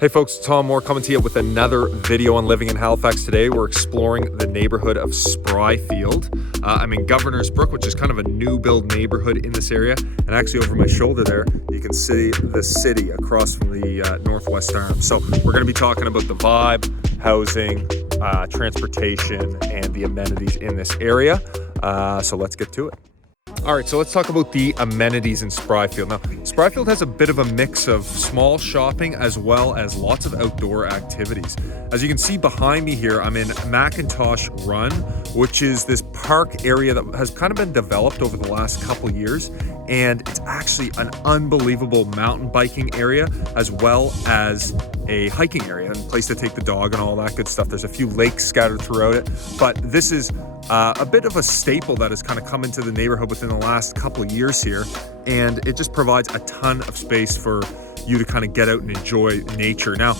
Hey folks, Tom Moore coming to you with another video on living in Halifax. Today we're exploring the neighborhood of Spryfield. I'm in Governor's Brook, which is kind of a new build neighborhood in this area. And actually over my shoulder there, you can see the city across from the Northwest Arm. So we're going to be talking about the vibe, housing, transportation, and the amenities in this area. So let's get to it. All right, so let's talk about the amenities in Spryfield. Now, Spryfield has a bit of a mix of small shopping as well as lots of outdoor activities. As you can see behind me here, I'm in Macintosh Run, which is this park area that has kind of been developed over the last couple years. And it's actually an unbelievable mountain biking area as well as a hiking area and a place to take the dog and all that good stuff. There's a few lakes scattered throughout it, but this is a bit of a staple that has kind of come into the neighborhood within the last couple of years here, and it just provides a ton of space for you to kind of get out and enjoy nature. Now,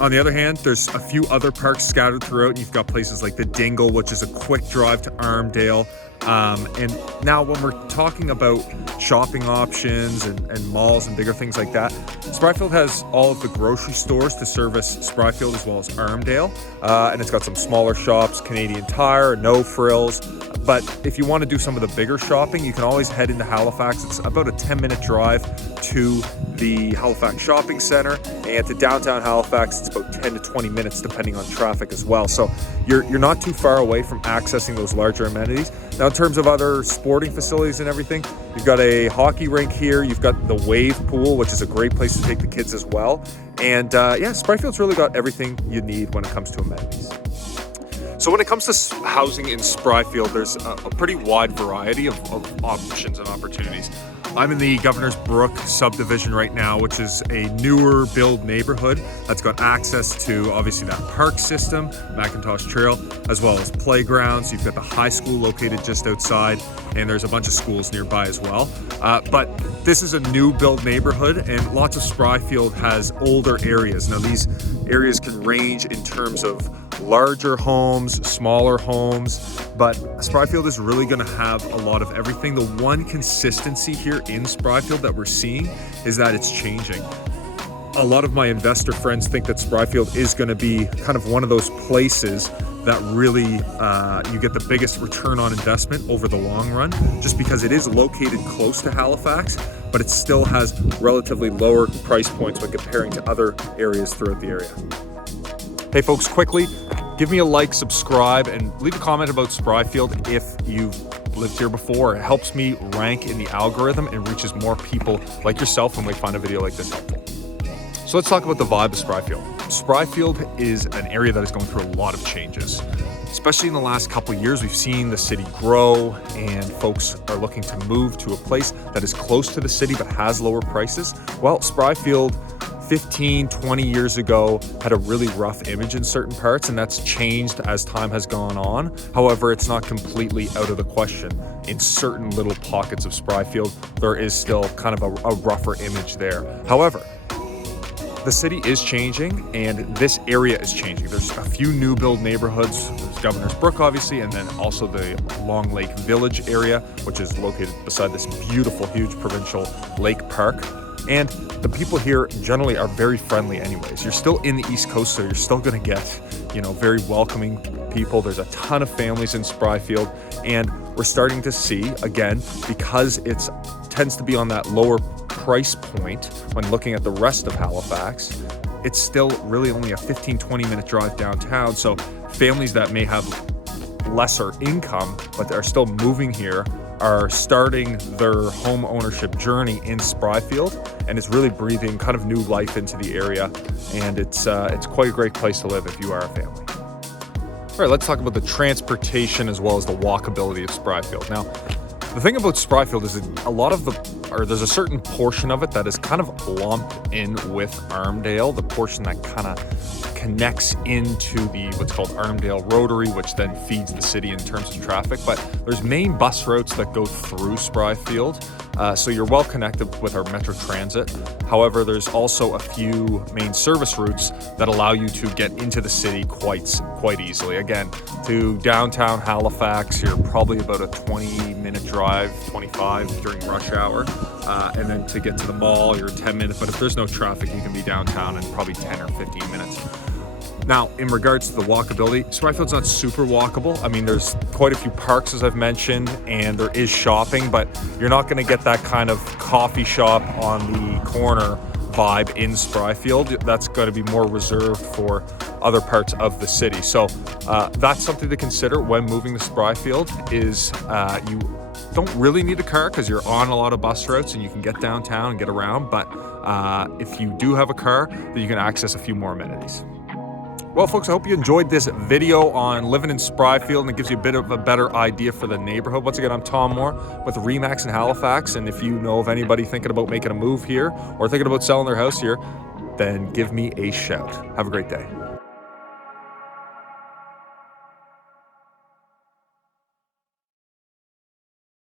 on the other hand, there's a few other parks scattered throughout. You've got places like the Dingle, which is a quick drive to Armdale. And now when we're talking about shopping options and malls and bigger things like that, Spryfield has all of the grocery stores to service Spryfield as well as Armdale. And it's got some smaller shops, Canadian Tire, No Frills. But if you want to do some of the bigger shopping, you can always head into Halifax. It's about a 10-minute drive to the Halifax Shopping Center, and to downtown Halifax, it's about 10 to 20 minutes depending on traffic as well. So you're not too far away from accessing those larger amenities. Now, in terms of other sporting facilities and everything, you've got a hockey rink here. You've got the wave pool, which is a great place to take the kids as well. And yeah, Spryfield's really got everything you need when it comes to amenities. So when it comes to housing in Spryfield, there's a pretty wide variety of options and opportunities. I'm in the Governor's Brook subdivision right now, which is a newer build neighborhood that's got access to obviously that park system, Macintosh Trail, as well as playgrounds. You've got the high school located just outside, and there's a bunch of schools nearby as well. But this is a new build neighborhood, and lots of Spryfield has older areas. Now, these areas can range in terms of larger homes, smaller homes, but Spryfield is really going to have a lot of everything. The one consistency here in Spryfield that we're seeing is that it's changing. A lot of my investor friends think that Spryfield is going to be kind of one of those places that really you get the biggest return on investment over the long run, just because it is located close to Halifax, but it still has relatively lower price points when comparing to other areas throughout the area. Hey folks, quickly, give me a like, subscribe, and leave a comment about Spryfield if you've lived here before. It helps me rank in the algorithm and reaches more people like yourself when we find a video like this helpful. So let's talk about the vibe of Spryfield. Spryfield is an area that is going through a lot of changes. Especially in the last couple of years, we've seen the city grow and folks are looking to move to a place that is close to the city but has lower prices. Well, Spryfield 15, 20 years ago had a really rough image in certain parts, and that's changed as time has gone on. However, it's not completely out of the question. In certain little pockets of Spryfield, there is still kind of a rougher image there. However, the city is changing and this area is changing. There's a few new build neighborhoods. There's Governor's Brook, obviously, and then also the Long Lake Village area, which is located beside this beautiful, huge provincial lake park. And the people here generally are very friendly anyways. You're still in the East Coast, so you're still gonna get, very welcoming people. There's a ton of families in Spryfield, and we're starting to see, again, because it tends to be on that lower price point when looking at the rest of Halifax, it's still really only a 15-20 minute drive downtown. So families that may have lesser income but are still moving here are starting their home ownership journey in Spryfield, and it's really breathing kind of new life into the area, and it's quite a great place to live if you are a family. All right, let's talk about the transportation as well as the walkability of Spryfield. Now, the thing about Spryfield is that there's a certain portion of it that is kind of lumped in with Armdale, the portion that kind of connects into what's called Armdale Rotary, which then feeds the city in terms of traffic. But there's main bus routes that go through Spryfield, so you're well connected with our Metro Transit. However, there's also a few main service routes that allow you to get into the city quite easily. Again, to downtown Halifax, you're probably about a 20-minute drive, 25 during rush hour. and then to get to the mall, you're 10 minutes. But if there's no traffic, you can be downtown in probably 10 or 15 minutes. Now, in regards to the walkability, Spryfield's not super walkable. I mean, there's quite a few parks, as I've mentioned, and there is shopping, but you're not going to get that kind of coffee shop on the corner vibe in Spryfield. That's going to be more reserved for other parts of the city. So that's something to consider when moving to Spryfield is you don't really need a car because you're on a lot of bus routes and you can get downtown and get around. But if you do have a car, then you can access a few more amenities. Well, folks, I hope you enjoyed this video on living in Spryfield, and it gives you a bit of a better idea for the neighborhood. Once again, I'm Tom Moore with RE/MAX in Halifax, and if you know of anybody thinking about making a move here or thinking about selling their house here, then give me a shout. Have a great day.